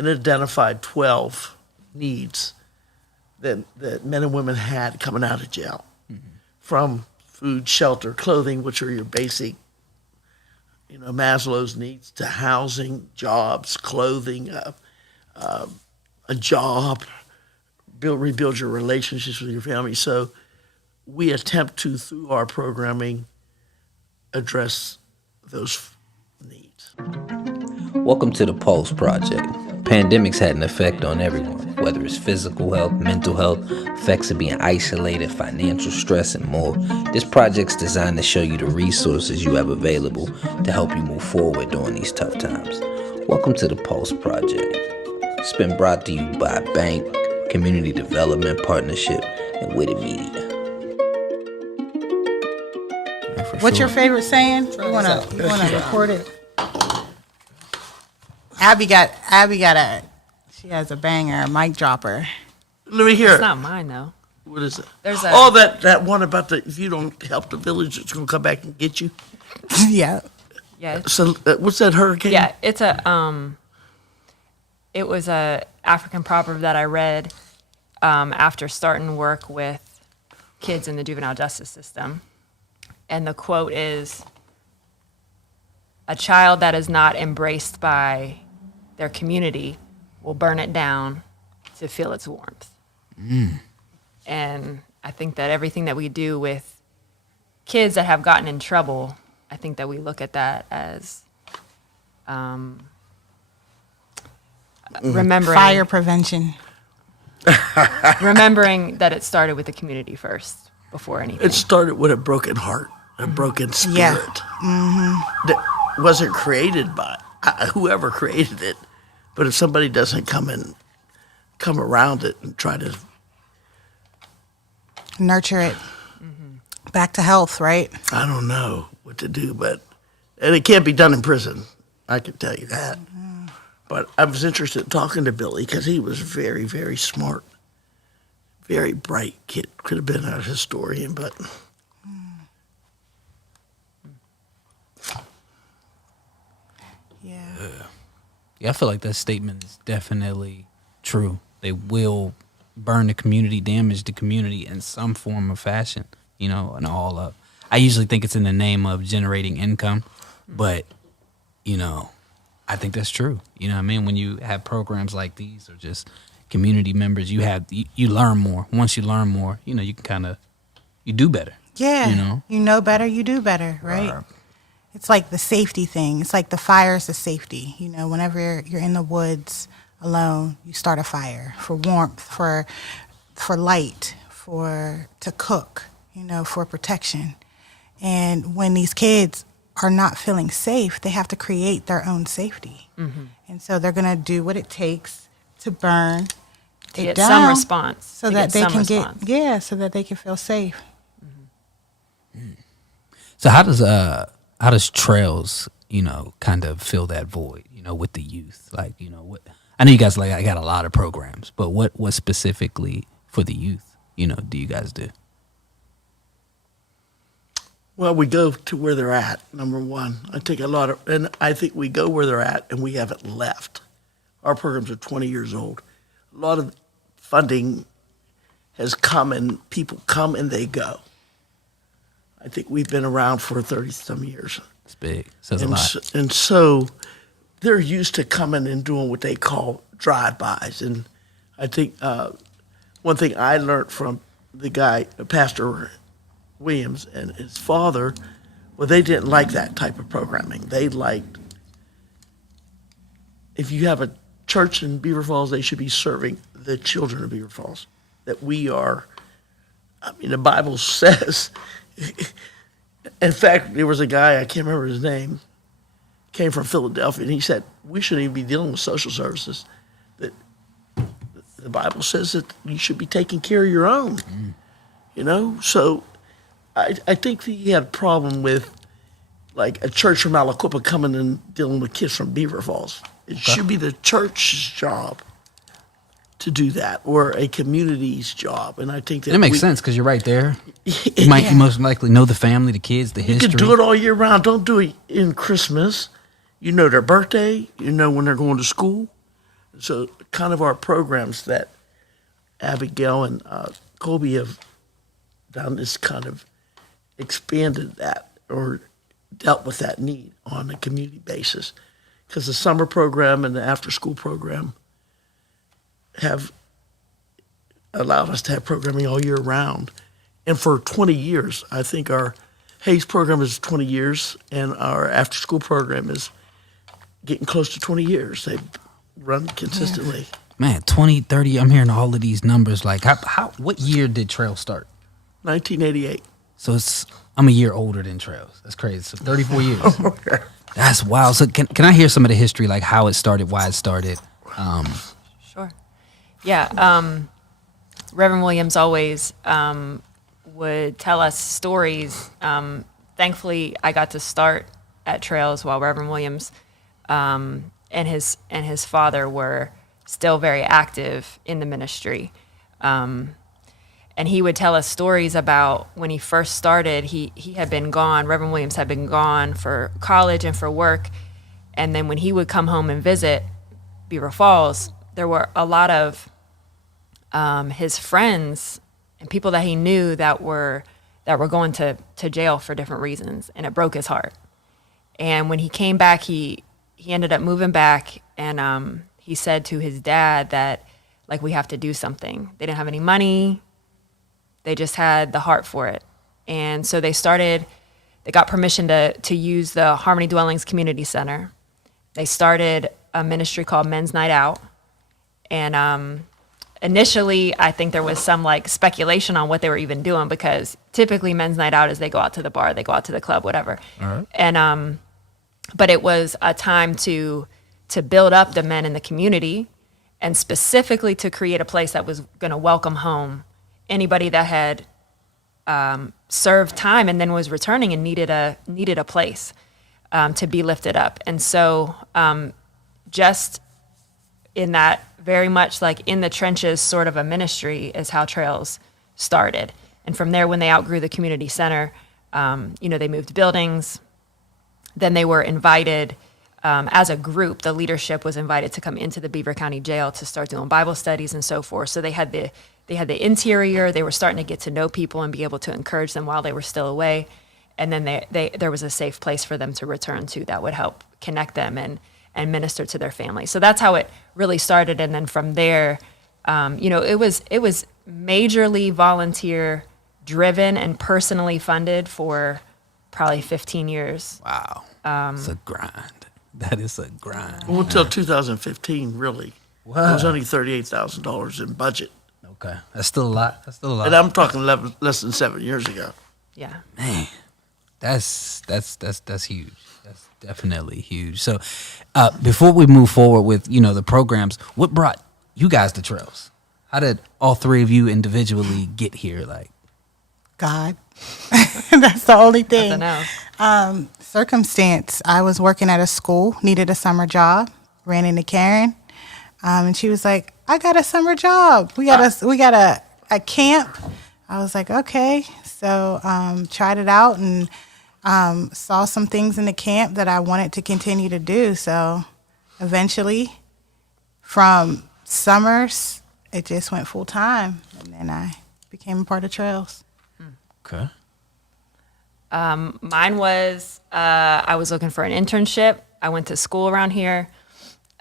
and identified 12 needs that men and women had coming out of jail, from food, shelter, clothing, which are your basic, Maslow's needs, to housing, jobs, clothing, a job, rebuild your relationships with your family. So we attempt to, through our programming, address those needs. Welcome to the Pulse Project. Pandemics had an effect on everyone, whether it's physical health, mental health, effects of being isolated, financial stress, and more. This project's designed to show you the resources you have available to help you move forward during these tough times. Welcome to the Pulse Project. It's been brought to you by Bank, Community Development Partnership, and Witty Media. What's your favorite saying? You wanna record it? Abby got she has a banger, a mic dropper. Let me hear It's it. not mine, though. What is it? There's a- that one about if you don't help the village, it's going to come back and get you. Yeah. Yeah. So what's that hurricane? Yeah, it's it was a African proverb that I read after starting work with kids in the juvenile justice system. And the quote is, "A child that is not embraced by their community will burn it down to feel its warmth." And I think that everything that we do with kids that have gotten in trouble, I think that we look at that as remembering Fire prevention. remembering that it started with the community first before anything. It started with a broken heart, a broken spirit that wasn't created by whoever created it. But if somebody doesn't come around it and try to Nurture it. Back to health, right? I don't know what to do, and it can't be done in prison. I can tell you that. But I was interested in talking to Billy because he was very, very smart, very bright kid. Could have been a historian, but Yeah, I feel like that statement is definitely true. They will burn the community, damage the community in some form or fashion, and all of. I usually think it's in the name of generating income, but, I think that's true. You know what I mean? When you have programs like these or just community members, you learn more. Once you learn more, you can you do better. Yeah. You know better, you do better, right? It's like the safety thing. It's like the fire is the safety. Whenever you're in the woods alone, you start a fire for warmth, for light, to cook, for protection. And when these kids are not feeling safe, they have to create their own safety. And so they're going to do what it takes to burn to it get down some response. so that they can so that they can feel safe. So how does Trails, kind of fill that void, with the youth? Like, what I know you guys I got a lot of programs, but what specifically for the youth, do you guys do? well, we go to where they're at. Number one, I think we go where they're at, and we haven't left. Our programs are 20 years old. A lot of funding has come, and people come and they go. I think we've been around for 30-some years. It's big. Says a lot. And so they're used to coming and doing what they call drive-bys. And I think one thing I learned from the guy, Pastor Williams, and his father, well, they didn't like that type of programming. They liked, if you have a church in Beaver Falls, they should be serving the children of Beaver Falls. That we are, the Bible says, in fact, there was a guy, I can't remember his name, came from Philadelphia, and he said, we shouldn't even be dealing with social services. That the Bible says that you should be taking care of your own, So I think that he had a problem with, like, a church from Aliquippa coming and dealing with kids from Beaver Falls. It should be the church's job to do that, or a community's job. And I think that it makes sense because you're right there. You might most likely know the family, the kids, the history. You can do it all year round. Don't do it in Christmas. You know their birthday. You know when they're going to school. So kind of our programs that Abigail and Colby have done is kind of expanded that or dealt with that need on a community basis. Because the summer program and the after-school program have allowed us to have programming all year round. And for 20 years, I think our Hayes program is 20 years, and our after-school program is getting close to 20 years. They've run consistently. Man, 20, 30, I'm hearing all of these numbers. Like, what year did Trails start? 1988. So I'm a year older than Trails. That's crazy. So 34 years. That's wild. So can I hear some of the history, like how it started, why it started? Sure. Yeah. Reverend Williams always would tell us stories. Thankfully, I got to start at Trails while Reverend Williams and his father were still very active in the ministry. And he would tell us stories about when he first started, he had been gone, Reverend Williams had been gone for college and for work. And then when he would come home and visit Beaver Falls, there were a lot of his friends and people that he knew that were going to jail for different reasons. And it broke his heart. And when he came back, he ended up moving back, and he said to his dad that, like, we have to do something. They didn't have any money. They just had the heart for it. And so they got permission to use the Harmony Dwellings Community Center. They started a ministry called Men's Night Out. And initially, I think there was some like speculation on what they were even doing, because typically Men's Night Out is they go out to the bar, they go out to the club, whatever. All right. And but it was a time to build up the men in the community, and specifically to create a place that was going to welcome home anybody that had served time and then was returning and needed a place to be lifted up. And so just in that very much like in the trenches sort of a ministry is how Trails started. And from there, when they outgrew the community center, they moved buildings. Then they were invited as a group, the leadership was invited to come into the Beaver County Jail to start doing Bible studies and so forth. So they had the interior. They were starting to get to know people and be able to encourage them while they were still away. And then there was a safe place for them to return to that would help connect them and minister to their family. So that's how it really started. And then from there, it was majorly volunteer driven and personally funded for probably 15 years. Wow. It's a grind. That is a grind. Well, until 2015, really. Wow. It was only $38,000 in budget. Okay. That's still a lot. And I'm talking less than 7 years ago. Yeah. Man, that's huge. That's definitely huge. So before we move forward with, the programs, what brought you guys to Trails? How did all three of you individually get here? Like, God. That's the only thing. Nothing else. Circumstance. I was working at a school, needed a summer job, ran into Karen, and she was like, I got a summer job. We got a camp. I was like, okay. So tried it out and saw some things in the camp that I wanted to continue to do. So eventually, from summers, it just went full time, and then I became a part of Trails. okay. Mine was, I was looking for an internship. I went to school around here.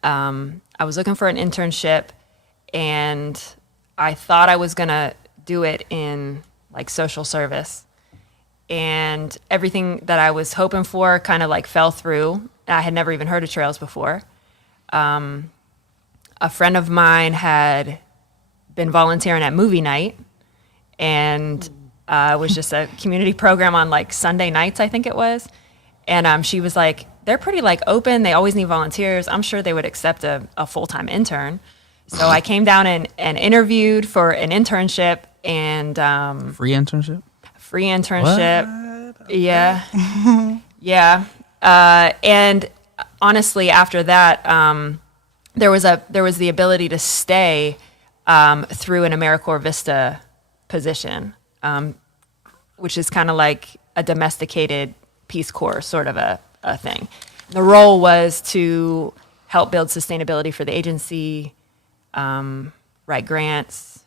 I was looking for an internship, and I thought I was going to do it in like social service. And everything that I was hoping for kind of like fell through. I had never even heard of Trails before. A friend of mine had been volunteering at movie night, and it was just a community program on like Sunday nights, I think it was. And she was like, they're pretty like open. They always need volunteers. I'm sure they would accept a full-time intern. So I came down and interviewed for an internship, and Free internship? free internship. What? Yeah. Yeah. And honestly, after that, there was the ability to stay through an AmeriCorps Vista position, which is kind of like a domesticated Peace Corps sort of a thing. The role was to help build sustainability for the agency, write grants,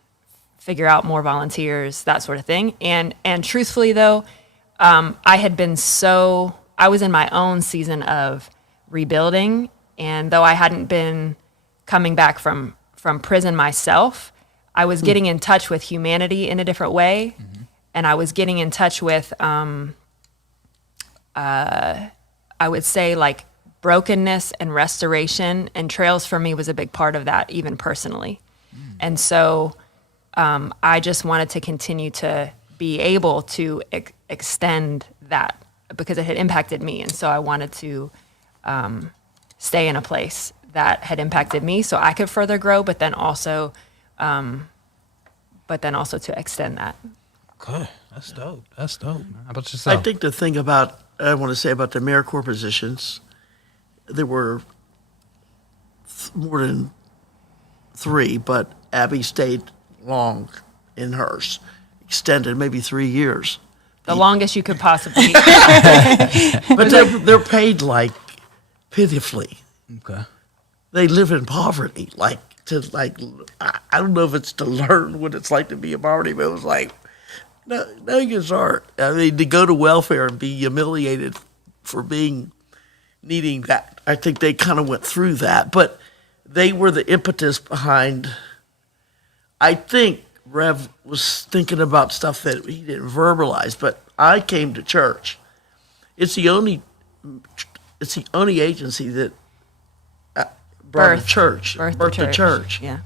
figure out more volunteers, that sort of thing. And truthfully, though, I was in my own season of rebuilding, and though I hadn't been coming back from prison myself, I was getting in touch with humanity in a different way, and I was getting in touch with, I would say, like, brokenness and restoration, and Trails for me was a big part of that, even personally. And so I just wanted to continue to be able to extend that because it had impacted me. And so I wanted to stay in a place that had impacted me so I could further grow, but then also to extend that. Okay, that's dope. That's dope, man. How about I yourself? think the thing I want to say about the AmeriCorps positions, there were more than 3, but Abby stayed long in hers, extended maybe 3 years. The longest you could possibly. But they're paid like pitifully. Okay. They live in poverty. I don't know if it's to learn what it's like to be in poverty, but it was like, no, you aren't. I mean, to go to welfare and be humiliated for needing that. I think they kind of went through that, but they were the impetus behind. I think Rev was thinking about stuff that he didn't verbalize, but I came to church. It's the only agency that brought a church, birthed a church. Yeah.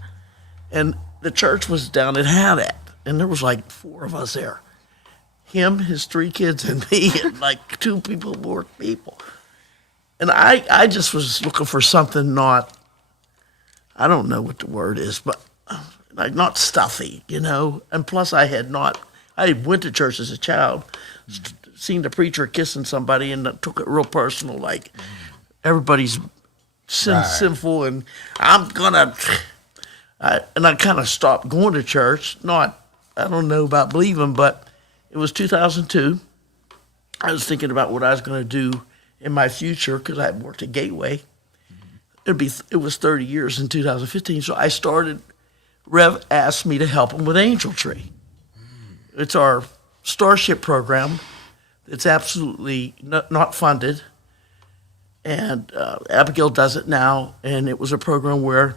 And the church was down at Haddad, and there was like 4 of us there. Him, his 3 kids, and me, and like 2 more people. And I just was looking for something I don't know what the word is, but like not stuffy, And plus I went to church as a child, seen the preacher kissing somebody and took it real personal, like everybody's sinful and I'm gonna, and I kind of stopped going to church. I don't know about believing, but it was 2002. I was thinking about what I was going to do in my future because I had worked at Gateway. It was 30 years in 2015, so I started. Rev asked me to help him with Angel Tree. It's our Starship program. It's absolutely not funded, and Abigail does it now. And it was a program where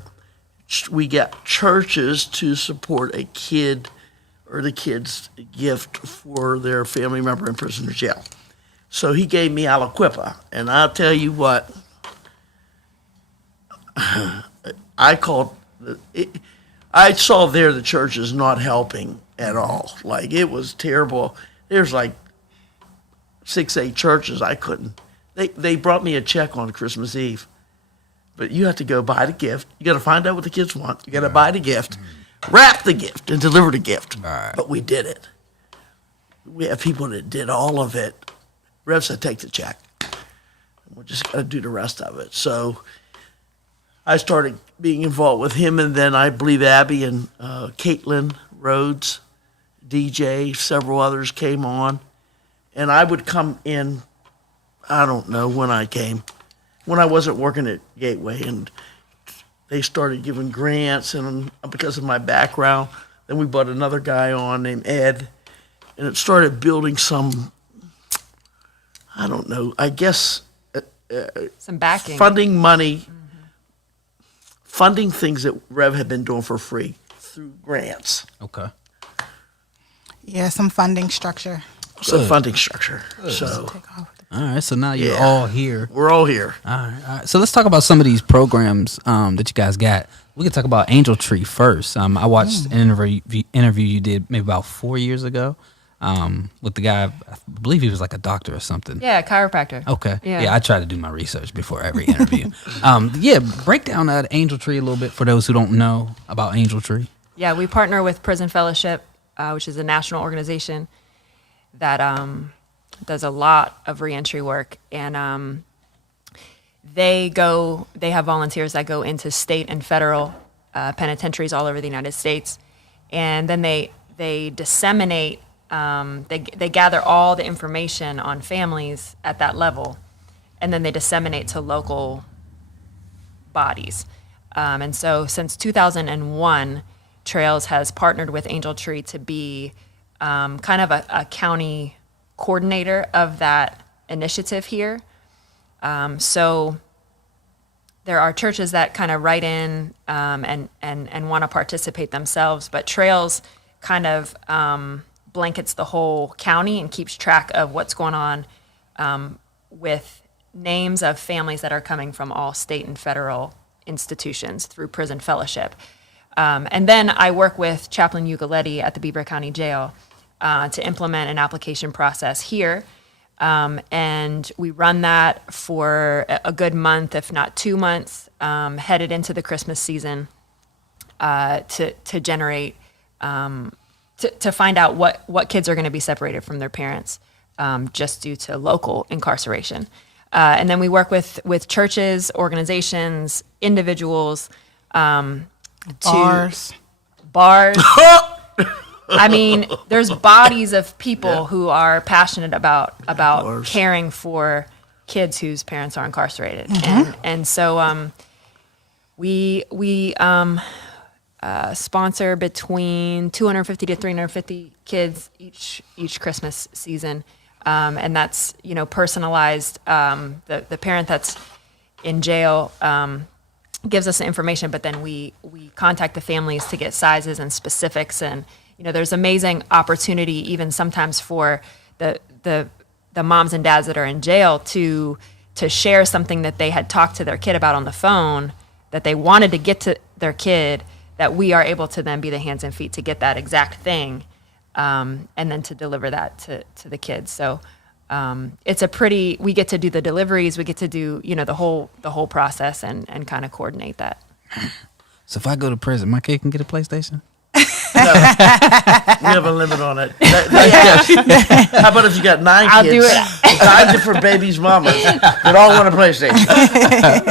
we get churches to support a kid or the kid's gift for their family member in prison or jail. So he gave me Aliquippa, and I'll tell you what, I saw there the church is not helping at all. Like, it was terrible. There's like 6-8 churches I couldn't. They brought me a check on Christmas Eve, but you have to go buy the gift. You got to find out what the kids want. You got to buy the gift, wrap the gift, and deliver the gift. Right. But we did it. We have people that did all of it. Rev said, take the check. We're just going to do the rest of it. So I started being involved with him, and then I believe Abby and Caitlin Rhodes, DJ, several others came on. And I would come in, I don't know when I came, when I wasn't working at Gateway, and they started giving grants, and because of my background, then we brought another guy on named Ed, and it started building some, I don't know, I guess Some backing. funding money, funding things that Rev had been doing for free through grants. Okay. Yeah, some funding structure. So funding structure. So All right. So now you're Yeah. all here. we're all here. All right. So let's talk about some of these programs that you guys got. We can talk about Angel Tree first. I watched an interview you did maybe about 4 years ago with the guy. I believe he was like a doctor or something. Yeah, chiropractor. Okay. Yeah. Yeah, I try to do my research before every interview. Break down that Angel Tree a little bit for those who don't know about Angel Tree. Yeah, we partner with Prison Fellowship, which is a national organization that does a lot of reentry work, and they have volunteers that go into state and federal penitentiaries all over the United States, and then they disseminate, they gather all the information on families at that level, and then they disseminate to local bodies. And so since 2001, Trails has partnered with Angel Tree to be kind of a county coordinator of that initiative here. So there are churches that kind of write in and want to participate themselves, but Trails kind of blankets the whole county and keeps track of what's going on with names of families that are coming from all state and federal institutions through prison fellowship. And then I work with Chaplain Ugaletti at the Beaver County Jail to implement an application process here. And we run that for a good month, if not 2 months, headed into the Christmas season to generate, to find out what kids are going to be separated from their parents just due to local incarceration. And then we work with churches, organizations, individuals, Bars. Bars. I mean, there's bodies of people who are passionate about Bars. caring for kids whose parents are incarcerated, and so we sponsor between 250 to 350 kids each Christmas season, and that's personalized. The parent that's in jail gives us the information, but then we contact the families to get sizes and specifics, and there's amazing opportunity even sometimes for the moms and dads that are in jail to share something that they had talked to their kid about on the phone that they wanted to get to their kid, that we are able to then be the hands and feet to get that exact thing, and then to deliver that to the kids. So it's we get to do the deliveries, we get to do the whole process and kind of coordinate that. So if I go to prison, my kid can get a PlayStation? We have a limit on it. How about if you got 9 I'll kids, do it. 9 different babies' mamas that all want a PlayStation?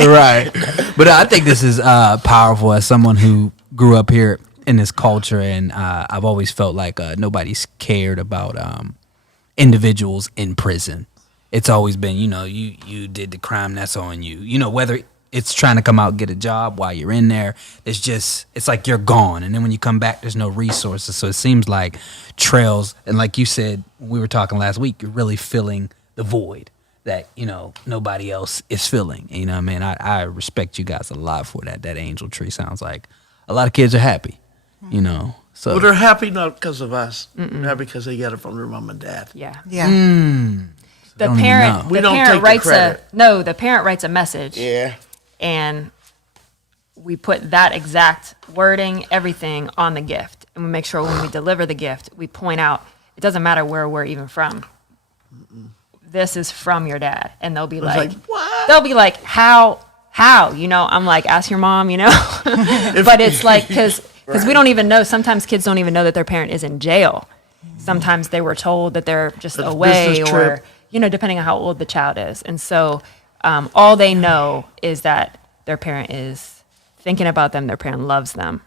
Right. But I think this is powerful as someone who grew up here in this culture, and I've always felt like nobody's cared about individuals in prison. It's always been, you did the crime, that's on you. Whether it's trying to come out and get a job while you're in there, it's like you're gone. And then when you come back, there's no resources. So it seems like Trails, and like you said, when we were talking last week, you're really filling the void that, nobody else is filling. You know what I mean? I respect you guys a lot for that. That Angel Tree sounds like a lot of kids are happy, So Well, they're happy not because of us. They're happy because they get it from their mom and dad. Yeah. Yeah. The don't even parent, know. We the don't parent take the writes credit. the parent writes a message. Yeah. And we put that exact wording, everything on the gift. And we make sure when we deliver the gift, we point out, it doesn't matter where we're even from. This is from your dad. And they'll be like, what? They'll be like, how? I'm like, ask your mom, But it's like, because we don't even know, sometimes kids don't even know that their parent is in jail. Sometimes they were told that they're just It's a away, business or, trip. depending on how old the child is. And so all they know is that their parent is thinking about them, their parent loves them.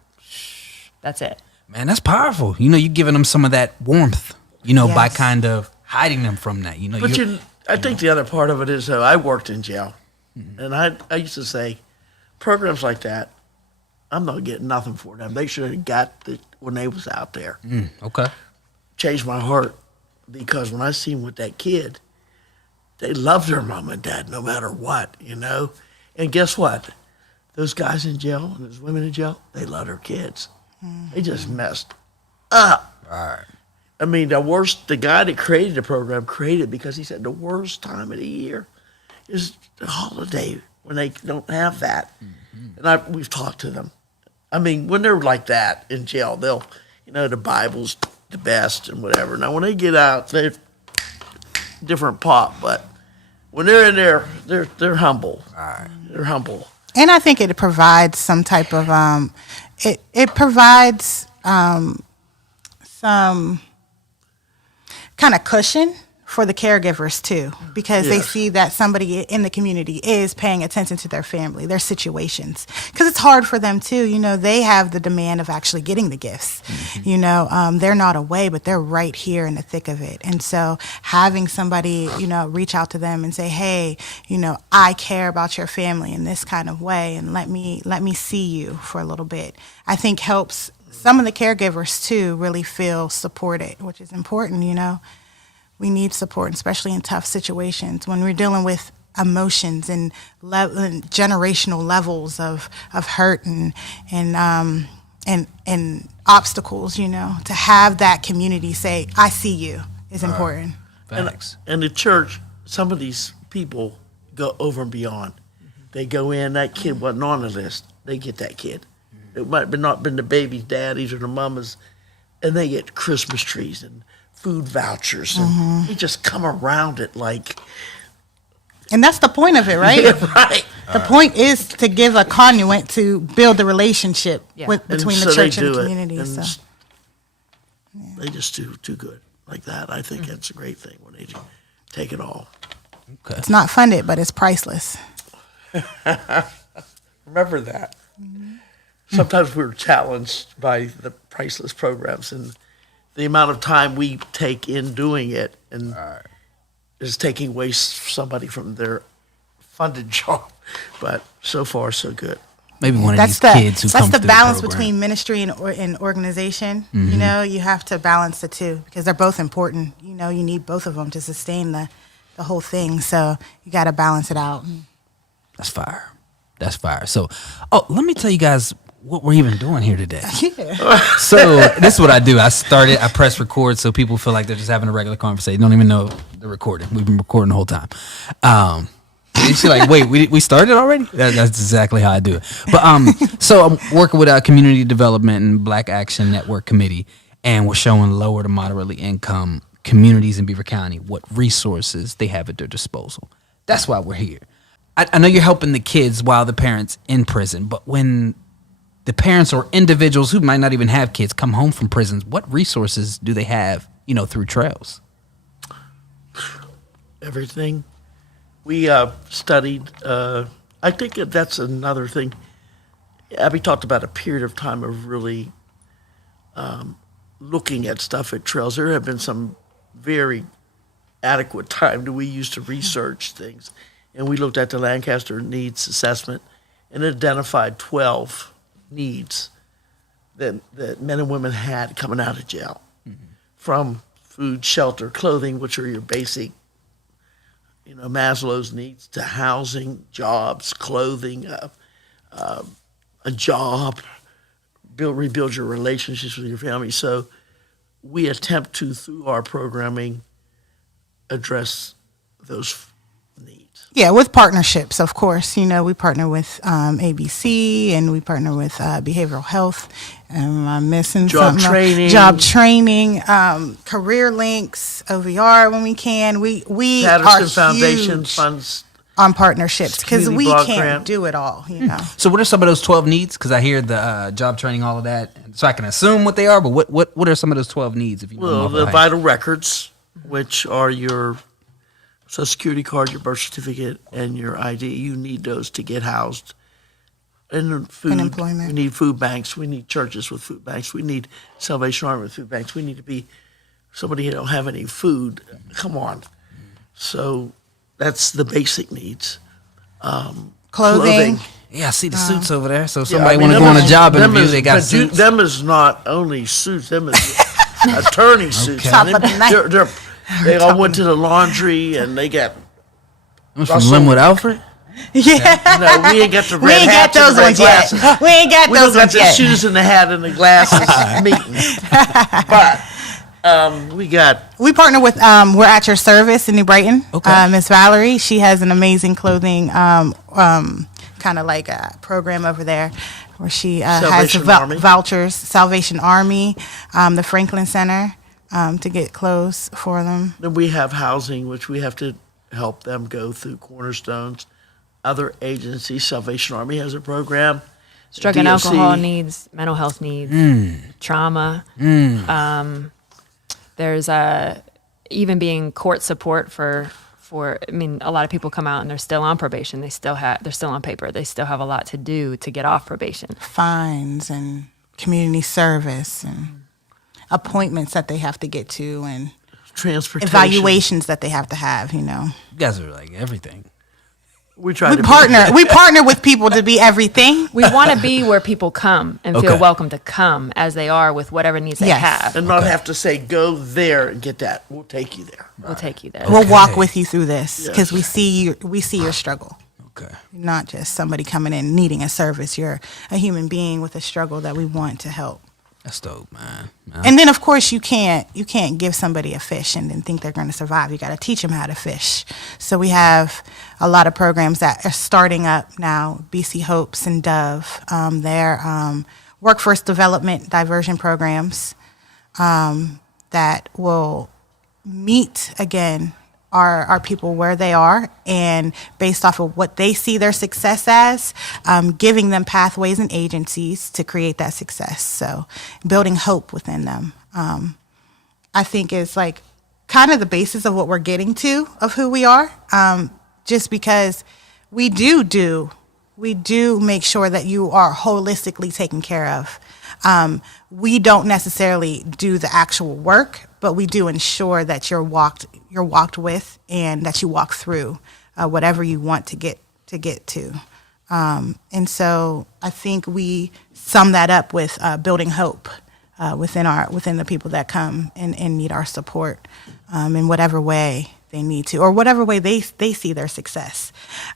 That's it. Man, that's powerful. You're giving them some of that warmth, by Yes. kind of hiding them from that. But I think the other part of it is, I worked in jail. And I used to say, programs like that, I'm not getting nothing for them. They should have got it when they was out there. Okay. Changed my heart, because when I seen with that kid, they love their mom and dad no matter what, And guess what? Those guys in jail and those women in jail, they love their kids. They just messed up. All right. I mean, the guy that created the program created it because he said the worst time of the year is the holiday when they don't have that. And we've talked to them. I mean, when they're like that in jail, they'll, the Bible's the best and whatever. Now, when they get out, they're different pot, but when they're in there, they're humble. All right. They're humble. And I think it provides some type of it provides some kind of cushion for the caregivers too, because they Yes. see that somebody in the community is paying attention to their family, their situations. Because it's hard for them too. You know, they have the demand of actually getting the gifts. You know, they're not away, but they're right here in the thick of it. And so having somebody, you know, reach out to them and say, hey, you know, I care about your family in this kind of way, and let me see you for a little bit, I think helps some of the caregivers too really feel supported, which is important. You know, we need support, especially in tough situations when we're dealing with emotions and generational levels of hurt and obstacles. You know, to have that community say, "I see you," is important. Facts. And the church, some of these people go over and beyond. They go in, that kid wasn't on the list. They get that kid. It might have not been the baby's daddies or the mamas, and they get Christmas trees and food vouchers, and they just come around it like, And that's the point of it, right? yeah, right. The point is to give a conduit to build the relationship Yeah. between And the so they church and do the it, community. and So they just do too good like that. I think that's a great thing when they take it all. Okay. it's not funded, but it's priceless. Remember that. Sometimes we're challenged by the priceless programs and the amount of time we take in doing it, and is taking away somebody from their funded job. But so far, so good. Maybe one of That's these kids who that's comes the through balance the program. between ministry and organization. You know, you have to balance the two because they're both important. You know, you need both of them to sustain the whole thing. So you got to balance it out. That's fire. That's fire. So, let me tell you guys what we're even doing here today. Yeah. So this is what I do. I press record so people feel like they're just having a regular conversation. They don't even know they're recording. We've been recording the whole time. She's like, wait, we started already? That's exactly how I do it. But so I'm working with our Community Development and Black Action Network Committee, and we're showing lower to moderately income communities in Beaver County what resources they have at their disposal. That's why we're here. I know you're helping the kids while the parents in prison, but when the parents or individuals who might not even have kids come home from prisons, what resources do they have, through Trails? Everything. We studied, I think that's another thing. Abby talked about a period of time of really looking at stuff at Trails. There have been some very adequate time that we used to research things. And we looked at the Lancaster Needs Assessment and identified 12 needs that men and women had coming out of jail. From food, shelter, clothing, which are your basic, Maslow's needs, to housing, jobs, clothing, a job, rebuild your relationships with your family. So we attempt to, through our programming, address those needs. Yeah, with partnerships, of course. We partner with ABC, and we partner with behavioral health. I'm missing Job something. training. Job training, career links, OVR when we can. We Patterson are Foundation huge funds. on partnerships because Community we block can't grant. do it all. So what are some of those 12 needs? Because I hear the job training, all of that. So I can assume what they are, but what are some of those 12 needs? If you know them Well, off the by- vital records, which are your Social Security card, your birth certificate, and your ID. You need those to get housed. And food. And employment. We need food banks. We need churches with food banks. We need Salvation Army with food banks. We need to be somebody who don't have any food. Come on. So that's the basic needs. Clothing. Yeah, I see the suits over there. So Yeah, somebody I mean, want to them go on a is- job them interview, is- they got but suits. them is not only suits. Them is attorney suits. Okay. Top of the night. They all went to the laundry and they got. I'm from Russell. Linwood, Alfred. Yeah. No, we ain't got the red We ain't got hats and those the red ones glasses. yet. We ain't got We those don't got ones the yet. shoes and the hat and the glasses meeting. But we got We partner with We're at Your Service in New Brighton. Okay. Miss Valerie, she has an amazing clothing kind of like a program over there where she has Salvation Army. vouchers, Salvation Army, the Franklin Center to get clothes for them. then we have housing, which we have to help them go through Cornerstones. Other agencies, Salvation Army has a program. Drug and DOC. alcohol needs, mental health needs, trauma. There's even being court support for I mean, a lot of people come out and they're still on probation. They're still on paper. They still have a lot to do to get off probation. Fines and community service and appointments that they have to get to and Transportation. evaluations that they have to have, you know. You guys are like everything. We try We to partner with people to be everything. We want to be where people come and feel Okay. welcome to come as they are with whatever needs they Yes. have. and not have to say go there and get that. We'll take you there. We'll take you there. We'll Okay. walk with you through this because Yes. we see your struggle. Okay. You're not just somebody coming in needing a service. You're a human being with a struggle that we want to help. That's dope, man. And then, of course, you can't give somebody a fish and then think they're going to survive. You got to teach them how to fish. So we have a lot of programs that are starting up now. BC Hopes and Dove, they're workforce development diversion programs that will meet again our people where they are, and based off of what they see their success as, giving them pathways and agencies to create that success. So building hope within them, I think is like kind of the basis of what we're getting to of who we are, just because we do make sure that you are holistically taken care of. We don't necessarily do the actual work, but we do ensure that you're walked with and that you walk through whatever you want to get to. And so I think we sum that up with building hope within the people that come and need our support in whatever way they need to, or whatever way they see their success.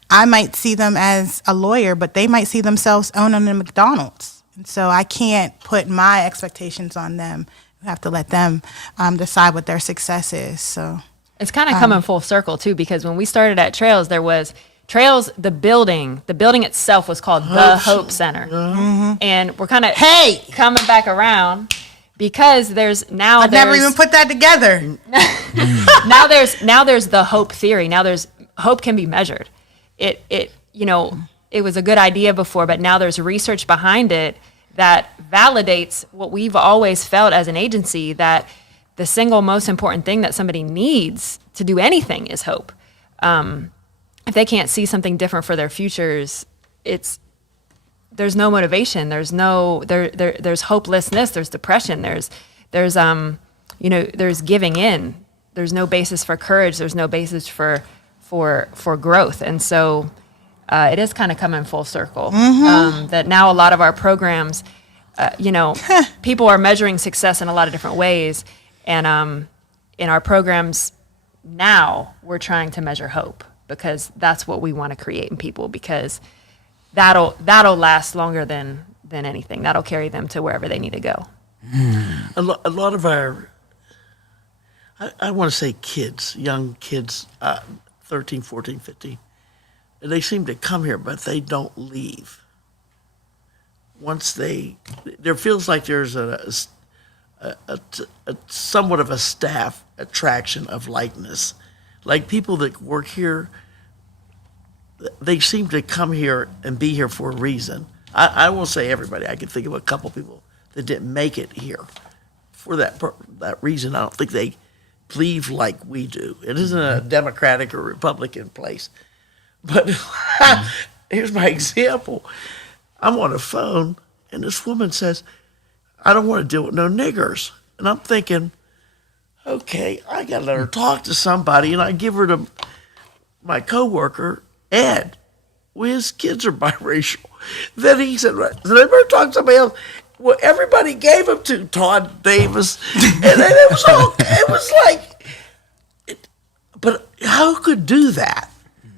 I might see them as a lawyer, but they might see themselves owning a McDonald's. And so I can't put my expectations on them. I have to let them decide what their success is. So It's kind of coming full circle too, because when we started at Trails, there was Trails, the building itself was called the Hope Center. And we're kind of coming back around because there's never even put that together. now there's the hope theory. Now there's hope can be measured. It was a good idea before, but now there's research behind it that validates what we've always felt as an agency, that the single most important thing that somebody needs to do anything is hope. If they can't see something different for their futures, there's no motivation. There's hopelessness. There's depression. There's giving in. There's no basis for courage. There's no basis for growth. And so it is kind of coming full circle. That now a lot of our programs, people are measuring success in a lot of different ways. And in our programs now, we're trying to measure hope, because that's what we want to create in people, because that'll last longer than anything. That'll carry them to wherever they need to go. A lot of our, I want to say kids, young kids, 13, 14, 15, they seem to come here, but they don't leave. Once there feels like there's a somewhat of a staff attraction of likeness. Like people that work here, they seem to come here and be here for a reason. I won't say everybody. I can think of a couple people that didn't make it here for that reason. I don't think they believe like we do. It isn't a Democratic or Republican place. But here's my example. I'm on a phone, and this woman says, I don't want to deal with no niggers. And I'm thinking, okay, I got to let her talk to somebody. And I give her to my coworker, Ed. Well, his kids are biracial. Then he said, did I ever talk to somebody else? Well, everybody gave him to Todd Davis. And then it was like, but who could do that?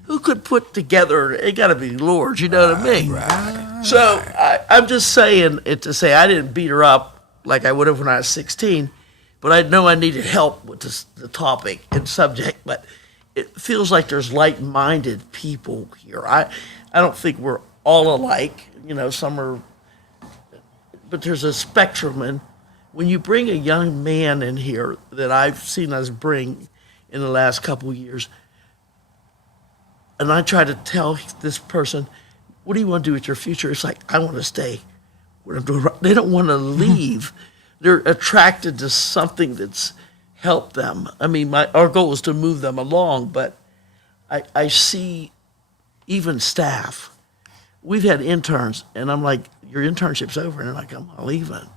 Who could put together, it got to be Lord, you know what I mean? Right. So I'm just saying it to say I didn't beat her up like I would have when I was 16, but I know I needed help with the topic and subject, but it feels like there's like-minded people here. I don't think we're all alike, some are, but there's a spectrum, and when you bring a young man in here that I've seen us bring in the last couple of years, and I try to tell this person, what do you want to do with your future? It's like, I want to stay what I'm doing. They don't want to leave. They're attracted to something that's help them. I mean, our goal is to move them along, but I see even staff. We've had interns, and I'm like, your internship's over, and they're like, I'm not leaving.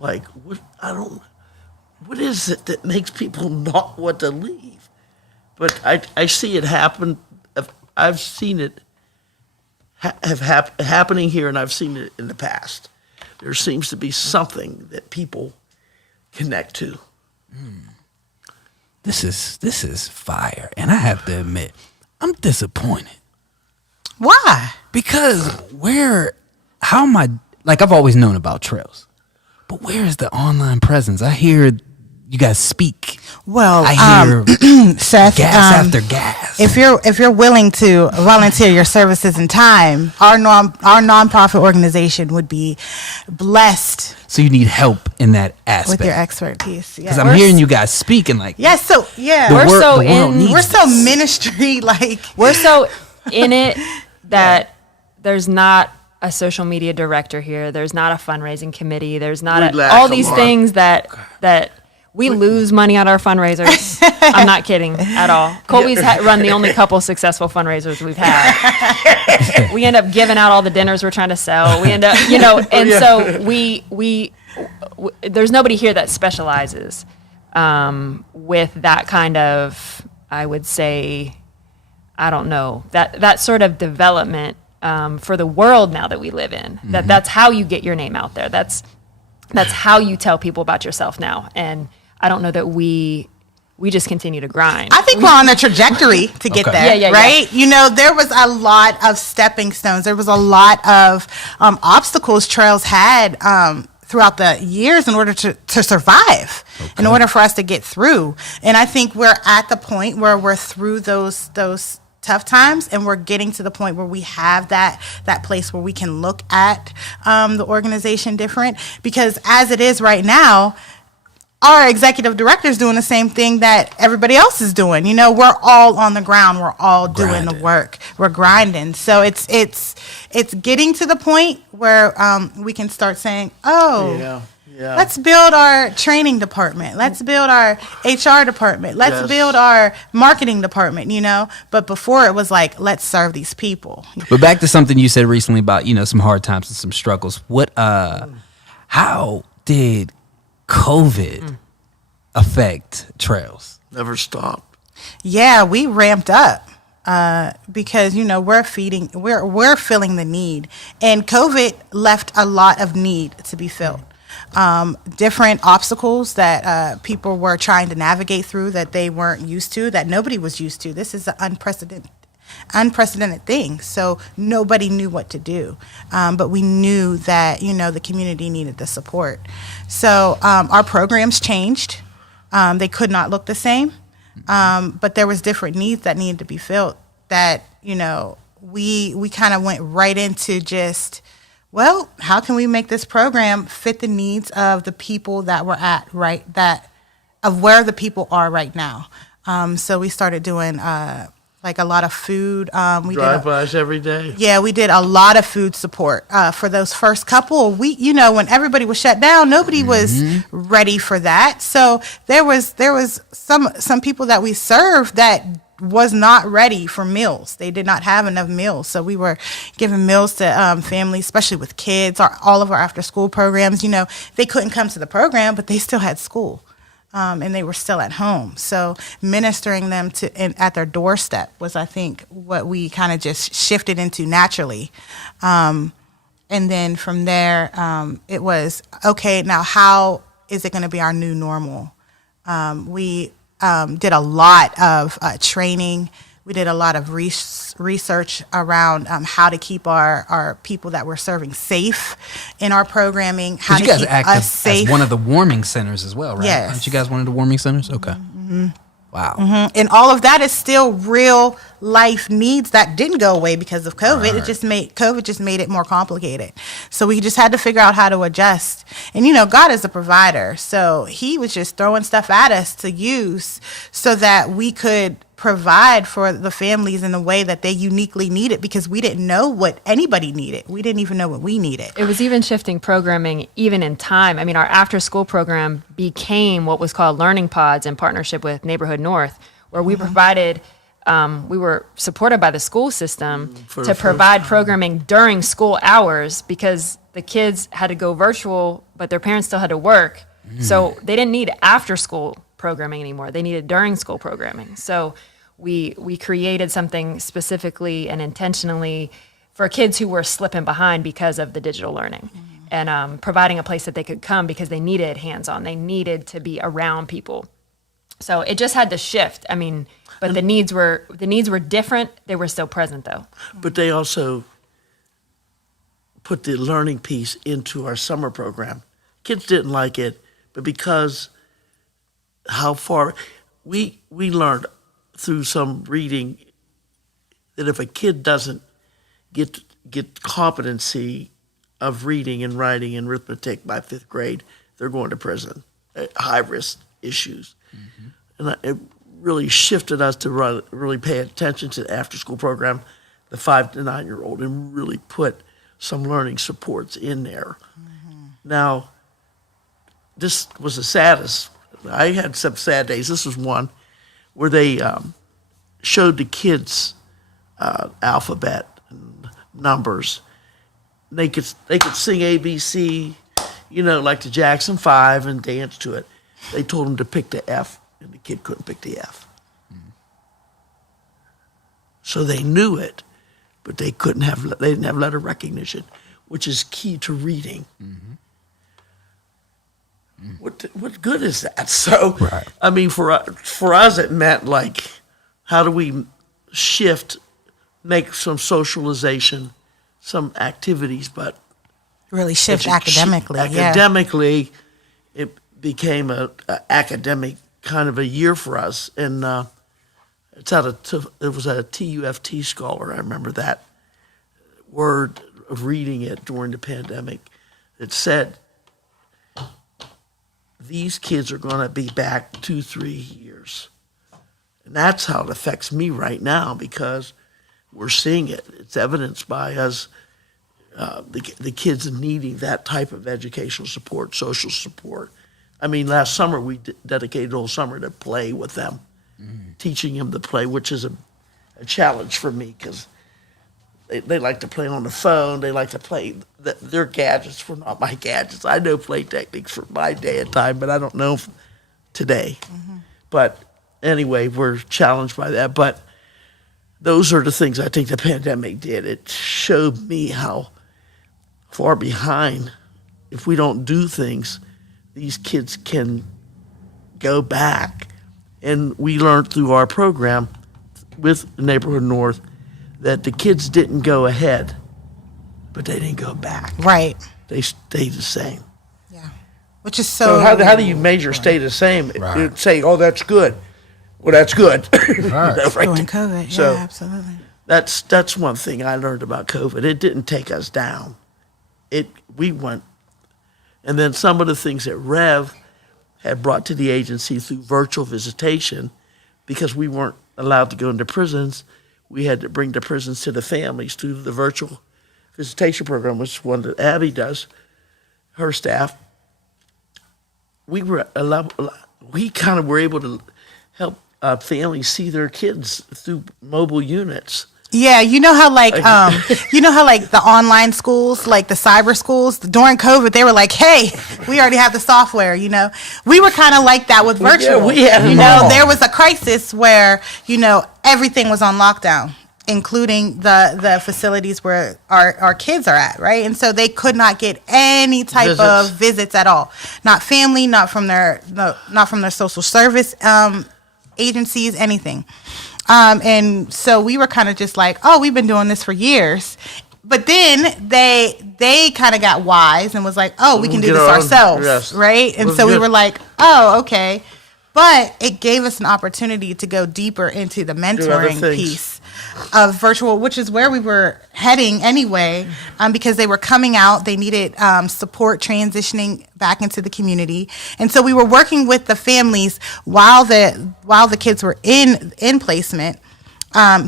Like, what is it that makes people not want to leave? But I see it happen. I've seen it happening here, and I've seen it in the past. There seems to be something that people connect to. This is fire, and I have to admit, I'm disappointed. Why? Because how am I, like, I've always known about Trails, but where is the online presence? I hear you guys speak. Well, I hear Seth, gas after gas. If you're willing to volunteer your services and time, our nonprofit organization would be blessed So you need help in that aspect. with your expertise. Because Yeah. I'm hearing you guys speaking like, Yes, so yeah, the We're so world in- needs we're so this. ministry like. We're so in it that there's not a social media director here. There's not a fundraising committee. There's not We lack all a these lot. things that we lose money on our fundraisers. I'm not kidding at all. Colby's run the only couple successful fundraisers we've had. We end up giving out all the dinners we're trying to sell. We end up, and so we there's nobody here that specializes with that kind of, I would say, I don't know, that sort of development for the world now that we live in. That's how you get your name out there. That's how you tell people about yourself now. And I don't know that we just continue to grind. I think we're on a trajectory to get Okay. there, Yeah. right? There was a lot of stepping stones. There was a lot of obstacles Trails had throughout the years in order to survive, in order for us to get through. And I think we're at the point where we're through those tough times, and we're getting to the point where we have that place where we can look at the organization different. Because as it is right now, our executive director is doing the same thing that everybody else is doing. We're all on the ground. We're all doing the Grinding. work. We're grinding. So it's getting to the point where we can start saying, Yeah. let's build our training department. Let's build our HR department. Let's Yes. build our marketing department, But before it was like, let's serve these people. But back to something you said recently about, some hard times and some struggles. How did COVID affect Trails? Never stop. Yeah, we ramped up because we're filling the need, and COVID left a lot of need to be filled. Different obstacles that people were trying to navigate through that they weren't used to, that nobody was used to. This is an unprecedented thing, so nobody knew what to do. But we knew that the community needed the support. So our programs changed. They could not look the same, but there was different needs that needed to be filled. That we kind of went right into just, well, how can we make this program fit the needs of the people that we're at of where the people are right now. So we started doing like a lot of food. Drive-bys every day. Yeah, we did a lot of food support for those first couple of weeks. When everybody was shut down, nobody was ready for that. So there was some people that we served that was not ready for meals. They did not have enough meals. So we were giving meals to families, especially with kids. All of our after-school programs, they couldn't come to the program, but they still had school. And they were still at home. So ministering them at their doorstep was, I think, what we kind of just shifted into naturally. And then from there, it was, okay, now how is it going to be our new normal? We did a lot of training. We did a lot of research around how to keep our people that we're serving safe in our programming, how to You guys keep act us safe. as one of the warming centers as well, right? Yes. Aren't you guys one of the warming centers? Okay. Wow. And all of that is still real life needs that didn't go away because of COVID. Right. COVID just made it more complicated. So we just had to figure out how to adjust. And God is a provider. So he was just throwing stuff at us to use so that we could provide for the families in the way that they uniquely need it, because we didn't know what anybody needed. We didn't even know what we needed. It was even shifting programming even in time. I mean, our after school program became what was called Learning Pods in partnership with Neighborhood North, where we provided, we were supported by the school system to provide programming during school hours, because the kids had to go virtual, but their parents still had to work. So they didn't need after school programming anymore. They needed during school programming. So we created something specifically and intentionally for kids who were slipping behind because of the digital learning, and providing a place that they could come because they needed hands-on. They needed to be around people. So it just had to shift. I mean, but the needs were different. They were still present though. But they also put the learning piece into our summer program. Kids didn't like it, but because how far we learned through some reading that if a kid doesn't get competency of reading and writing and arithmetic by 5th grade, they're going to prison. High risk issues. And it really shifted us to really pay attention to the after school program, the 5 to 9 year old, and really put some learning supports in there. Now, this was the saddest. I had some sad days. This was one where they showed the kids alphabet and numbers. They could sing ABC, like the Jackson 5 and dance to it. They told them to pick the F, and the kid couldn't pick the F. So they knew it, but they didn't have letter recognition, which is key to reading. What good is that? So, Right. I mean, for us, it meant like, how do we make some socialization, some activities, but Really shift academically. Academically, it became a academic kind of a year for us, and it was a TUFT scholar. I remember that word of reading it during the pandemic. It said, these kids are going to be back 2-3 years. And that's how it affects me right now, because we're seeing it. It's evidenced by us, the kids needing that type of educational support, social support. I mean, last summer we dedicated the whole summer to play with them, teaching them to play, which is a challenge for me, because they like to play on the phone. They like to play. Their gadgets were not my gadgets. I know play techniques for my day and time, but I don't know today. But anyway, we're challenged by that. But those are the things I think the pandemic did. It showed me how far behind, if we don't do things, these kids can go back. And we learned through our program with Neighborhood North that the kids didn't go ahead, but they didn't go back. Right. They stayed the same. Yeah. Which is So how do you measure stay the same? Right. You'd say, oh, that's good. Well, that's good. Right. during COVID. So yeah, absolutely. that's one thing I learned about COVID. It didn't take us down. We went, and then some of the things that Rev had brought to the agency through virtual visitation, because we weren't allowed to go into prisons, we had to bring the prisons to the families through the virtual visitation program, which is one that Abby does, her staff. We kind of were able to help families see their kids through mobile units. Yeah, you know how like the online schools, like the cyber schools, during COVID, they were like, "Hey, we already have the software." We were kind of like that with virtual. Yeah, we had them you know, all. there was a crisis where everything was on lockdown, including the facilities where our kids are at, right? And so they could not get any type of visits at all, not family, not from their social service agencies, anything. And so we were kind of just like, oh, we've been doing this for years. But then they kind of got wise and was like, oh, we can do this ourselves, yes. right? And Was so we good. were like, oh, okay. But it gave us an opportunity to go deeper into the other mentoring things. piece. of virtual, which is where we were heading anyway, because they were coming out. They needed support transitioning back into the community. And so we were working with the families while the kids were in placement,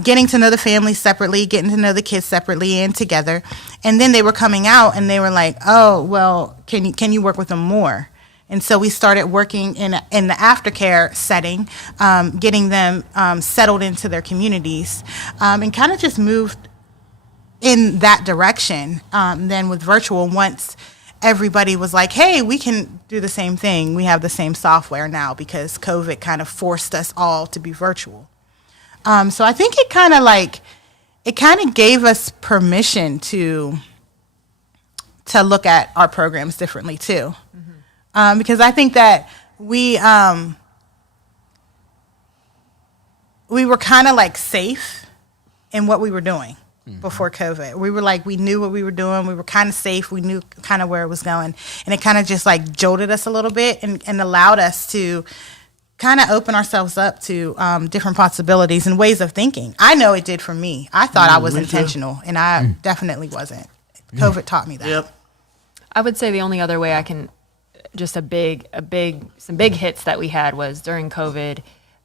getting to know the families separately, getting to know the kids separately and together. And then they were coming out and they were like, oh, well, can you work with them more? And so we started working in the aftercare setting, getting them settled into their communities, and kind of just moved in that direction. Then with virtual, once everybody was like, hey, we can do the same thing. We have the same software now because COVID kind of forced us all to be virtual. So I think it kind of gave us permission to look at our programs differently too. Because I think that we were kind of like safe in what we were doing before COVID. We knew what we were doing. We were kind of safe. We knew kind of where it was going. And it kind of just like jolted us a little bit and allowed us to kind of open ourselves up to different possibilities and ways of thinking. I know it did for me. I thought I was intentional, and I definitely wasn't. COVID taught me that. Yep. I would say the only other way I can, just some big hits that we had was during COVID,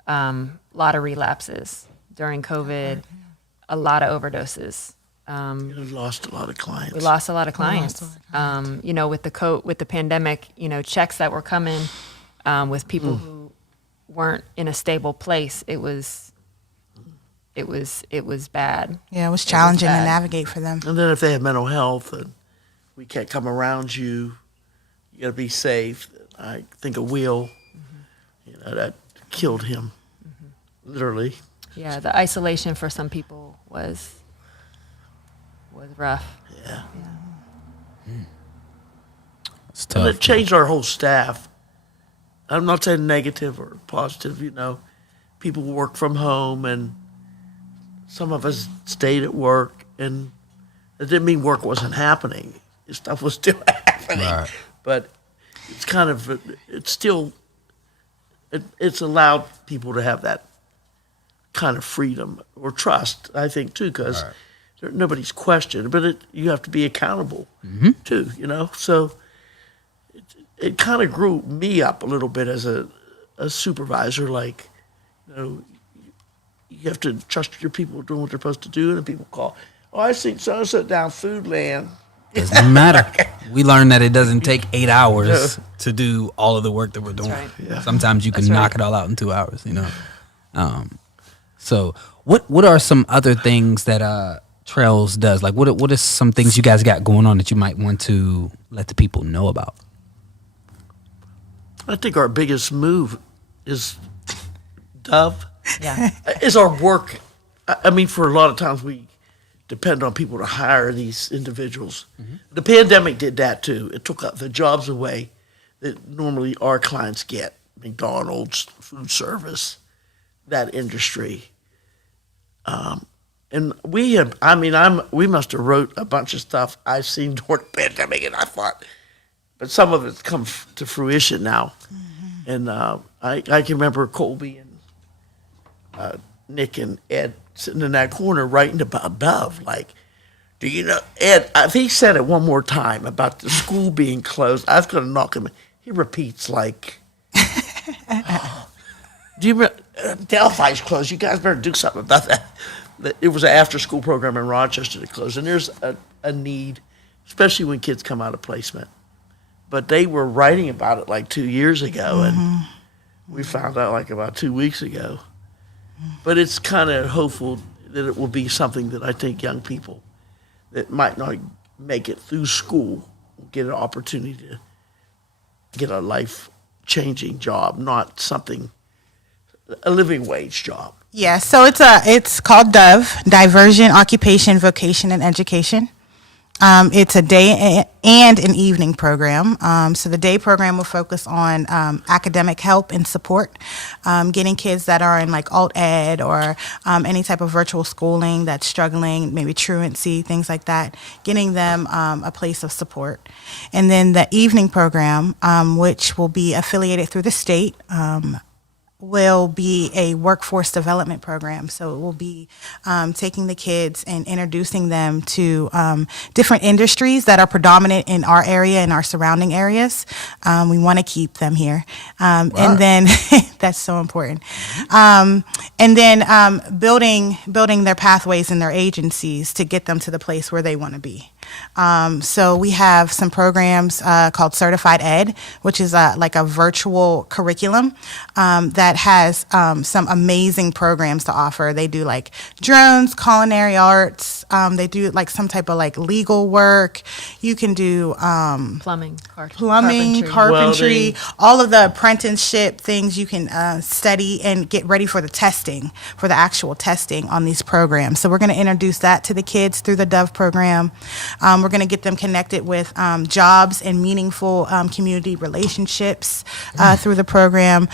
a lot of relapses. During COVID, a lot of overdoses. We lost a lot of clients. We lost a lot of clients. With the pandemic, checks that were coming with people who weren't in a stable place. It was bad. Yeah, it was challenging to navigate for them. And then if they have mental health and we can't come around you, you got to be safe. I think of Will, that killed him, literally. Yeah, the isolation for some people was rough. Yeah. It's tough. And it changed our whole staff. I'm not saying negative or positive, people work from home and some of us stayed at work, and it didn't mean work wasn't happening. Stuff was still happening. Right. But it's allowed people to have that kind of freedom or trust, I think, too, because nobody's questioned. But you have to be accountable, too, So it kind of grew me up a little bit as a supervisor, like, you have to trust your people doing what they're supposed to do, and people call, oh, I see so-and-so down Foodland. Doesn't matter. We learned that it doesn't take 8 hours to do all of the work that we're doing. Right. Yeah. Sometimes you can knock it all out in 2 hours, So what are some other things that Trails does? Like what are some things you guys got going on that you might want to let the people know about? I think our biggest move is Dove. Yeah. Is our work. I mean, for a lot of times we depend on people to hire these individuals. The pandemic did that too. It took the jobs away that normally our clients get. McDonald's, food service, that industry. And we must have wrote a bunch of stuff I've seen during the pandemic, and I thought, but some of it's come to fruition now. And I can remember Colby and Nick and Ed sitting in that corner writing about Dove. Like, do you know, Ed, if he said it one more time about the school being closed, I was going to knock him. He repeats like, do you remember, Delphi's closed. You guys better do something about that. It was an after-school program in Rochester that closed, and there's a need, especially when kids come out of placement. But they were writing about it like 2 years ago, and we found out like about 2 weeks ago. But it's kind of hopeful that it will be something that I think young people that might not make it through school will get an opportunity to get a life-changing job, not a living wage job. Yeah, so it's called Dove, Diversion, Occupation, Vocation, and Education. It's a day and an evening program. So the day program will focus on academic help and support, getting kids that are in like alt ed or any type of virtual schooling that's struggling, maybe truancy, things like that, getting them a place of support. And then the evening program, which will be affiliated through the state, will be a workforce development program. So it will be taking the kids and introducing them to different industries that are predominant in our area and our surrounding areas. We want to keep them here. And then that's so important. And then building their pathways and their agencies to get them to the place where they want to be. So we have some programs called Certified Ed, which is like a virtual curriculum that has some amazing programs to offer. They do like drones, culinary arts. They do like some type of like legal work. You can do Plumbing, carpentry, Welding. all of the apprenticeship things you can study and get ready for the testing, for the actual testing on these programs. So we're going to introduce that to the kids through the Dove program. We're going to get them connected with jobs and meaningful community relationships through the program.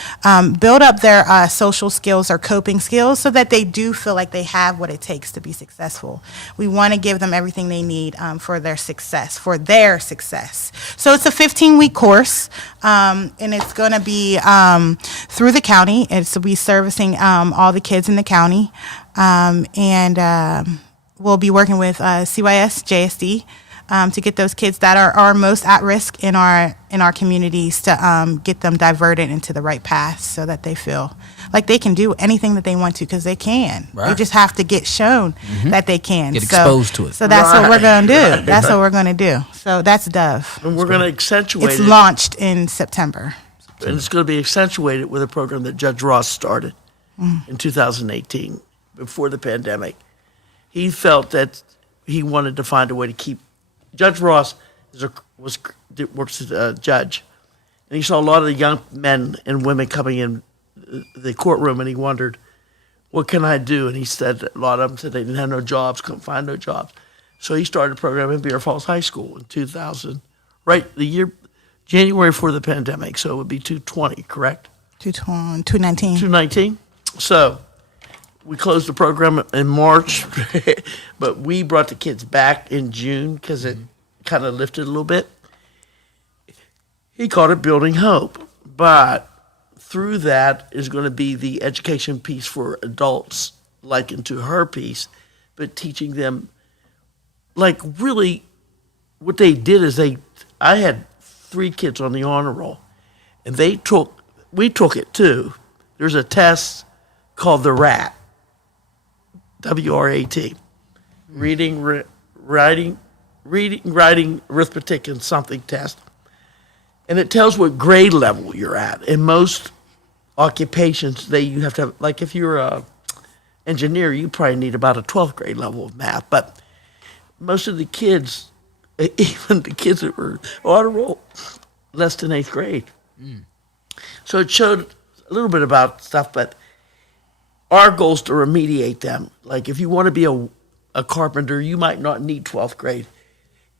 Build up their social skills or coping skills so that they do feel like they have what it takes to be successful. We want to give them everything they need for their success, So it's a 15-week course, and it's going to be through the county. It's will be servicing all the kids in the county, and we'll be working with CYS, JSD, to get those kids that are most at risk in our communities to get them diverted into the right path so that they feel like they can do anything that they want to, because they can. Right. They just have to get shown that they can. Get exposed to it. So that's what we're going to do. Right. That's what we're going to do. So that's Dove. And we're going to accentuate It's it. launched in September. And it's going to be accentuated with a program that Judge Ross started in 2018, before the pandemic. He felt that he wanted to find a way to keep. Judge Ross works as a judge, and he saw a lot of the young men and women coming in the courtroom, and he wondered, what can I do? And he said a lot of them said they didn't have no jobs, couldn't find no jobs. So he started a program in Beaver Falls High School in 2000, right, the year, January before the pandemic, so it would be 220, correct? 219. 219? So we closed the program in March, but we brought the kids back in June because it kind of lifted a little bit. He called it Building Hope, but through that is going to be the education piece for adults, like into her piece, but teaching them, like, really, what they did is I had 3 kids on the honor roll, and we took it too. There's a test called the RAT, WRAT, reading, writing, arithmetic, and something test. And it tells what grade level you're at. In most occupations, you have to have, like if you're a engineer, you probably need about a 12th grade level of math. But most of the kids, even the kids that were honor roll, less than 8th grade. So it showed a little bit about stuff, but our goal is to remediate them. Like if you want to be a carpenter, you might not need 12th grade.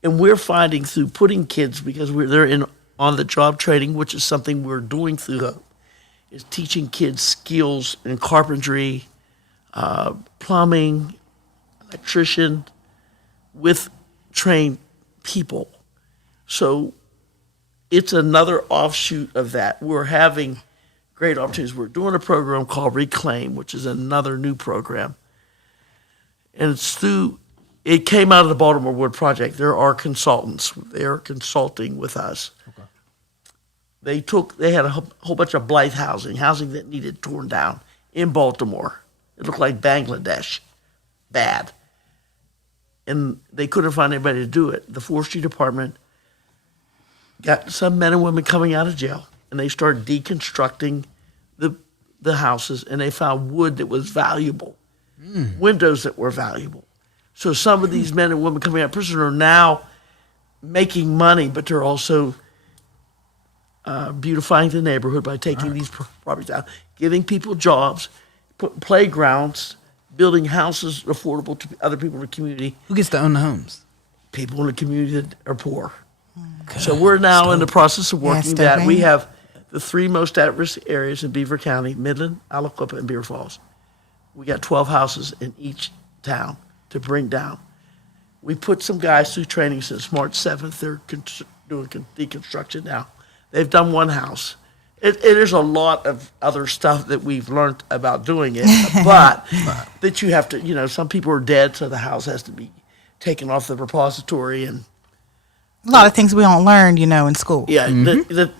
And we're finding through putting kids, because they're in on-the-job training, which is something we're doing through Hope, is teaching kids skills in carpentry, plumbing, electrician, with trained people. So it's another offshoot of that. We're having great opportunities. We're doing a program called Reclaim, which is another new program. And it came out of the Baltimore Wood Project. There are consultants. They're consulting with us. Okay. They had a whole bunch of blight housing that needed torn down in Baltimore. It looked like Bangladesh. Bad. And they couldn't find anybody to do it. The forestry department got some men and women coming out of jail, and they started deconstructing the houses, and they found wood that was valuable, windows that were valuable. So some of these men and women coming out of prison are now making money, but they're also beautifying the neighborhood by taking these properties out, giving people jobs, putting playgrounds, building houses affordable to other people in the community. Who gets to own the homes? People in the community that are poor. So we're now in the process of working that. We have the 3 most at-risk areas in Beaver County: Midland, Aliquippa, and Beaver Falls. We got 12 houses in each town to bring down. We put some guys through training since March 7th. They're doing deconstruction now. They've done 1 house. There's a lot of other stuff that we've learned about doing it, but that you have to, some people are dead, so the house has to be taken off the repository, and A lot of things we don't learn, in school. yeah, but the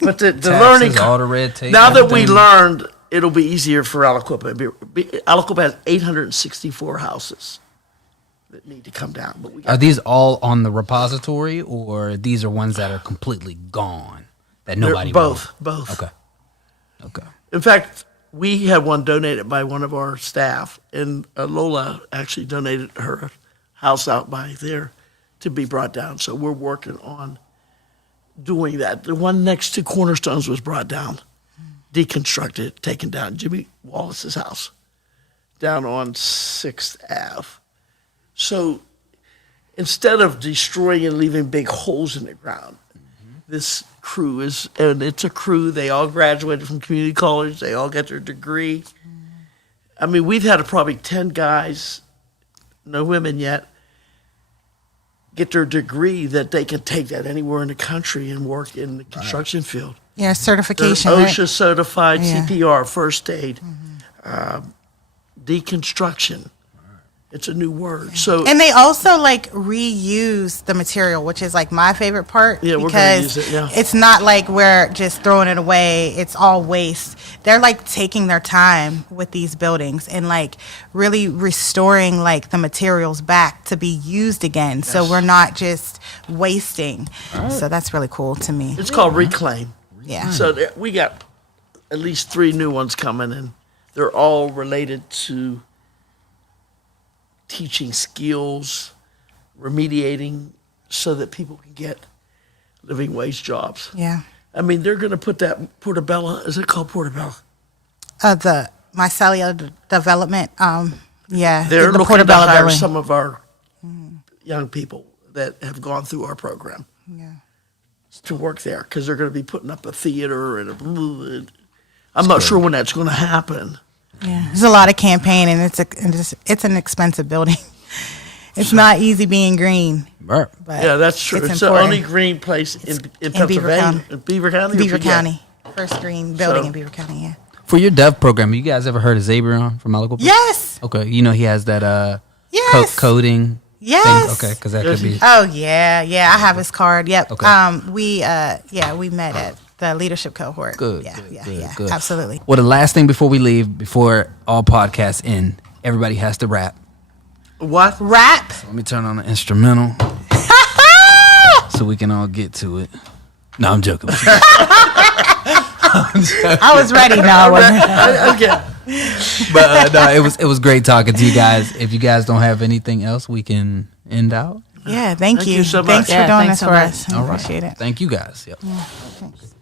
Taxes, learning, all the red tape. now that we everything. learned, it'll be easier for Aliquippa. Aliquippa has 864 houses that need to come down, but we Are got, these all on the repository, or these are ones that are completely gone that nobody both. Okay. In fact, we had one donated by one of our staff, and Lola actually donated her house out by there to be brought down. So we're working on doing that. The one next to Cornerstones was brought down, deconstructed, taken down. Jimmy Wallace's house down on 6th Ave. So instead of destroying and leaving big holes in the ground, this crew it's a crew, they all graduated from community college, they all got their degree. I mean, we've had probably 10 guys, no women yet, get their degree that they can take that anywhere in the country and work in the construction field. Yeah, They're certification. OSHA right? certified, Yeah. CPR, first aid, deconstruction. It's a new word. So And they also reuse the material, which is my favorite part. Yeah, we're gonna because use it, yeah. it's not like we're just throwing it away. It's all waste. They're taking their time with these buildings and really restoring the materials back to be used again. So we're not just wasting. So that's really cool to me. it's called Reclaim. Yeah. So we got at least 3 new ones coming, and they're all related to teaching skills, remediating, so that people can get living wage jobs. Yeah. I mean, they're going to put that Portobello, is it called Portobello? The mycelia development. Yeah. They're the looking to Portobello hire building. some of our young people that have gone through our program Yeah. to work there, because they're going to be putting up a theater I'm not sure when that's going to happen. Yeah, there's a lot of campaign, and it's an expensive building. It's not easy being green, Right. but Yeah, that's true. It's the important. only green place in in Beaver Pennsylvania. County. In Beaver County? or Beaver PA? County, first green building So- in Beaver County. Yeah. For your dev program, have you guys ever heard of Zabrion from Aliquippa? Yes. Okay, he has that Yes. coding Yes. thing. Okay, because that Does could he? be. Oh yeah, I have his card. Yep. Okay. We met at the leadership cohort. Good, Yeah. good, Yeah. good, Yeah. good. Absolutely. Well, the last thing before we leave, before all podcasts end, everybody has to rap. What? Rap. Let me turn on the instrumental so we can all get to it. No, I'm joking. I was ready. No, I wasn't. Okay. But no, it was great talking to you guys. If you guys don't have anything else, we can end out. Yeah. Thank Thank you. you so much. Thanks for Yeah, doing thanks this so for much. us. I All right. appreciate it. Thank you guys. Yep. Thanks.